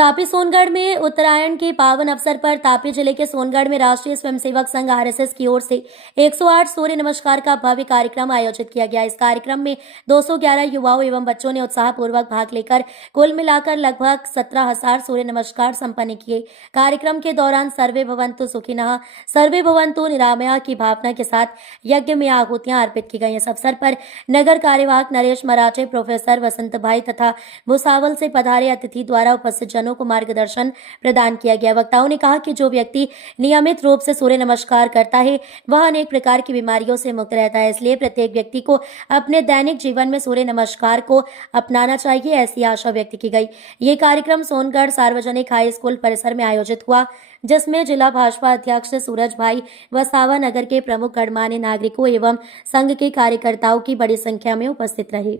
तापी सोनगढ़ में उत्तरायण के पावन अवसर पर तापी जिले के सोनगढ़ में राष्ट्रीय स्वयंसेवक संघ आरएसएस की ओर से 108 सूर्य नमस्कार का भव्य कार्यक्रम आयोजित किया गया। इस कार्यक्रम में 211 युवाओं एवं बच्चों ने उत्साहपूर्वक भाग लेकर कुल मिलाकर लगभग 17,000 सूर्य नमस्कार संपन्न किए। कार्यक्रम के दौरान सर्वे भवन्तु सुखिनः सर्वे भवन्तु निरामया की भावना के साथ यज्ञ में आहुतियां अर्पित की गई। इस अवसर पर नगर कार्यवाहक नरेश मराठे, प्रोफेसर वसंत भाई तथा भुसावल से पधारे अतिथि द्वारा उपस्थित जनों को मार्गदर्शन प्रदान किया गया। वक्ताओं ने कहा कि जो व्यक्ति नियमित रूप से सूर्य नमस्कार करता है वह अनेक प्रकार की बीमारियों से मुक्त रहता है, इसलिए प्रत्येक व्यक्ति को अपने दैनिक जीवन में सूर्य नमस्कार को अपनाना चाहिए, ऐसी आशा व्यक्त की गई। ये कार्यक्रम सोनगढ़ सार्वजनिक हाई स्कूल परिसर में आयोजित हुआ, जिसमें जिला भाजपा अध्यक्ष सूरज भाई वसावा, नगर के प्रमुख गणमान्य नागरिकों एवं संघ के कार्यकर्ताओं की बड़ी संख्या में उपस्थित रहे।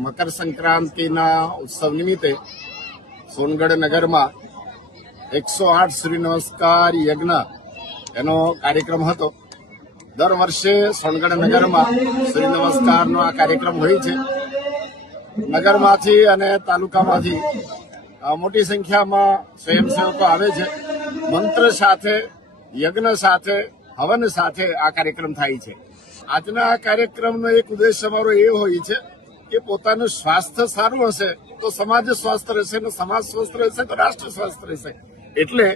मकर संक्रांति उत्सव निमित्ते सोनगढ़ नगर में 108 सूर्य नमस्कार यज्ञ एनो कार्यक्रम हतो। दर वर्षे सोनगढ़ नगर में सूर्य नमस्कार नो आ कार्यक्रम होय छे। नगर मांथी अने तालुका मांथी मोटी संख्या में स्वयंसेवको आवे छे। मंत्र साथे, यज्ञ साथे, हवन साथे आ कार्यक्रम थाय छे। आजना कार्यक्रमनो एक उद्देश्य अमारो ए होय छे कि पोतानुं स्वास्थ्य सारुं हशे तो समाज स्वस्थ रहेशे, ने समाज स्वस्थ रहेशे तो राष्ट्र स्वस्थ रहेशे। एटले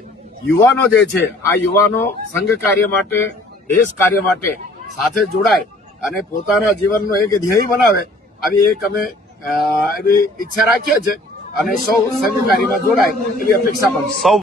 युवानो जे छे आ युवानो संघ कार्य माटे, देश कार्य माटे साथे जोड़ाय अने पोताना जीवननो एक ध्येय बनावे, आवी एक अमे एवी इच्छा राखीए छे अने सौ संघ कार्यमां जोड़ाय एवी अपेक्षा पण।